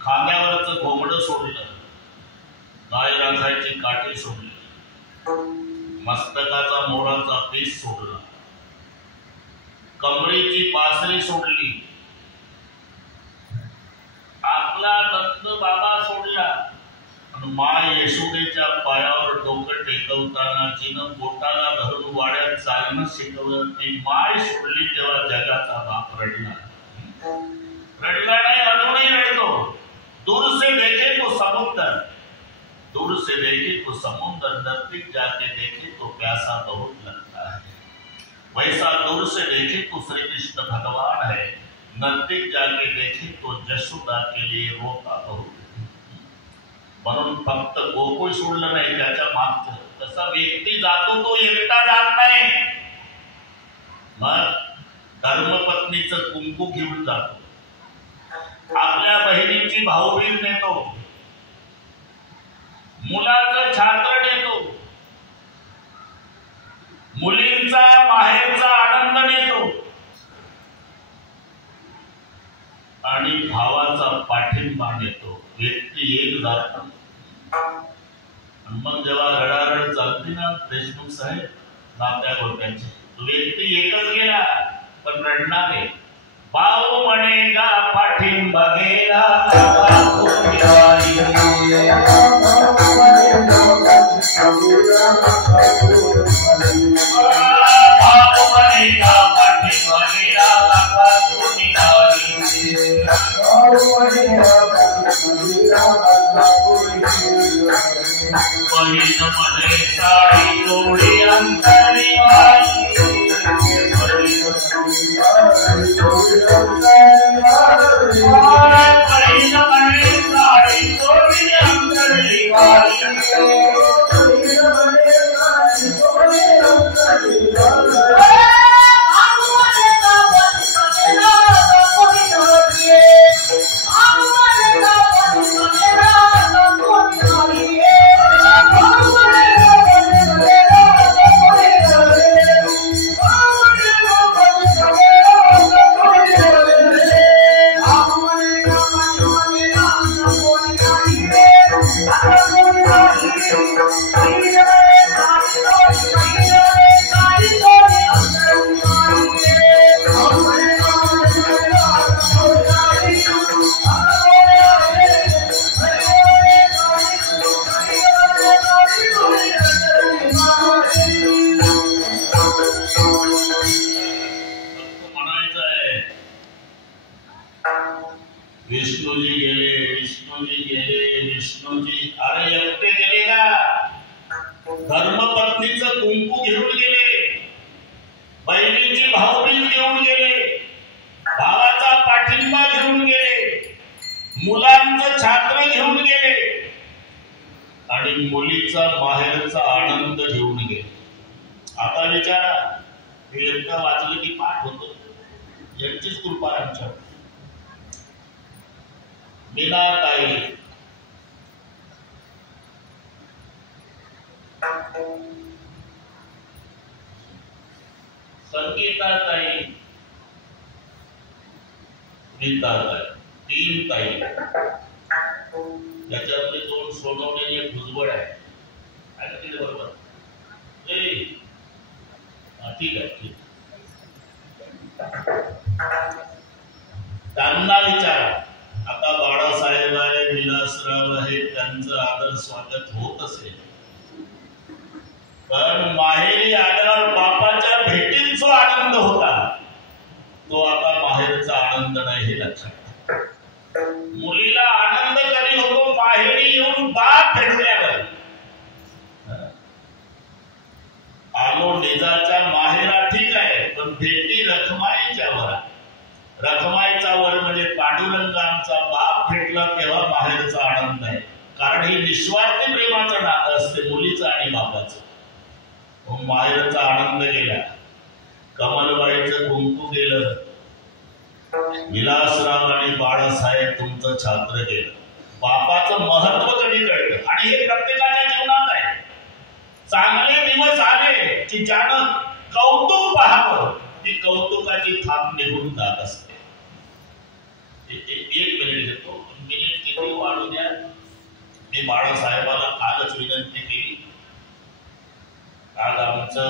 खांद्यावरचं घोंगडं सोडलं, गाय राखायची काठी सोडली, मस्तकाचा मोराचा पीस सोडला, कमळीची पासरी सोडली, आपला दत्त बाबा सोडला, आणि माय यशोदेच्या पायावर डोकं टेकवताना जिनं बोटाला धरून वाड्यात चालणं शिकवलं ती माय सोडली तेव्हा जगाचा बाप रडला. रडला नाही, अजूनही रडतो. दूर से देखे तो समुद्र, दूर से देखे तो समुद्र, नजदीक जाके देखे तो प्यासा बहुत लगता है. वैसा दूर से देखे तो श्री कृष्ण भगवान है, नजदीक जाके देखे तो यशोदा के लिए रोता बहुत. म्हणून फक्त गोकुळ सोडलं नाही, त्याच्या मागचं तसा व्यक्ती जातो तो एकटा जात नाही. मग धर्मपत्नीचं कुंकू घेऊन जातो, आपल्या बहिणीची भाऊबीज नेतो, मुलाचं छात्र नेतो, मुलींचा माहेरचा आनंद नेतो आणि भावाचा पाठिंबा नेतो. व्यक्ती एक जात. मग जेव्हा रडारड चालते ना देशमुख साहेब नात्या गोत्यांची, व्यक्ती एकच गेला पण रडणारे. भाऊ म्हणेगा पाठिंबा गेला, भाऊ म्हणेगा पाठिंबा गेला, बहीण म्हणे साडी जोडी अंतरी वाली, बहीण म्हणे साडी जोडी अंतरी वाली. विष्णुजी गेले, विष्णुजी गेले, विष्णुजी. अरे एकटे गेले का? धर्मपत्नीचं कुंकू घेऊन गेले, बहिणीची भाऊबीज घेऊन गेले, भावाचा पाठिंबा घेऊन गेले, मुलांचं छात्र घेऊन गेले आणि मुलीचा माहेरचा आनंद घेऊन गेले. आता विचारा, हे एकदा वाचलं की पाठ होतो. यांचीच कृपा आमच्यावर. मीनाताई, संगीताताई, नीताताई, 3 ताई. याच्यामध्ये 2 सोनवणे, एक भुजबळ आहे. बरोबर? ठीक आहे, ठीक. त्यांना विचारा. आता बाळासाहेब आहे, विलासराव आहे, त्यांचं आदर स्वागत होत असेल, पण माहेरी आल्यावर बापाच्या भेटीत जो आनंद होता तो आता माहेरचा आनंद नाही, हे लक्षात. मुलीला आनंद कधी होतो? माहेरी येऊन बाप भेटल्यावर. आलो निजाच्या माहेरा ठीक आहे, पण भेटी रखमाईच्या वर. रखमाईचा वर म्हणजे पांडुरंगांचा बाप भेटला तेव्हा माहेरचा आनंद आहे. कारण ही निस्वार्थी प्रेमाचं नातं असते मुलीचं आणि बापाचं. माहेरचा आनंद गेला, कमलबाईचं कुंकू गेलं, विलासराव आणि बाळासाहेब तुमचं छात्र गेलं. बापाचं महत्व कधी कळलं? आणि हे प्रत्येकाच्या जीवनात आहे. चांगले दिवस आले की ज्यानं कौतुक पाहावं, ती कौतुकाची थाप निघून जात असते. 1 मिनिट घेतो, मिनिट मी बाळासाहेबाला कालच विनंती केली